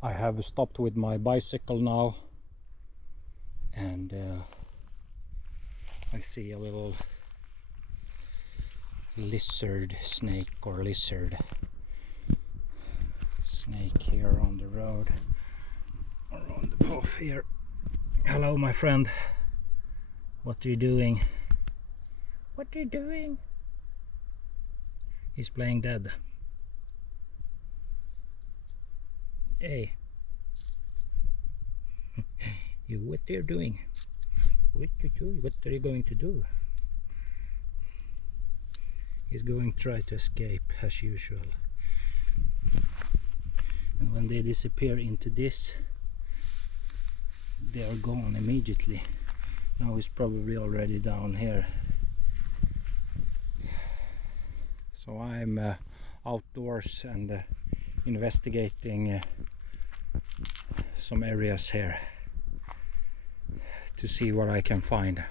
I have stopped with my bicycle now, and I see a little lizard snake or lizard snake here on the road, around the path here. Hello, my friend. What are you doing? What are you doing? He's playing dead. Hey. You, what are you doing? What are you going to do? He's going to try to escape as usual. And when they disappear into this, they are gone immediately. Now he's probably already down here. So I'm outdoors and investigating some areas here to see what I can find.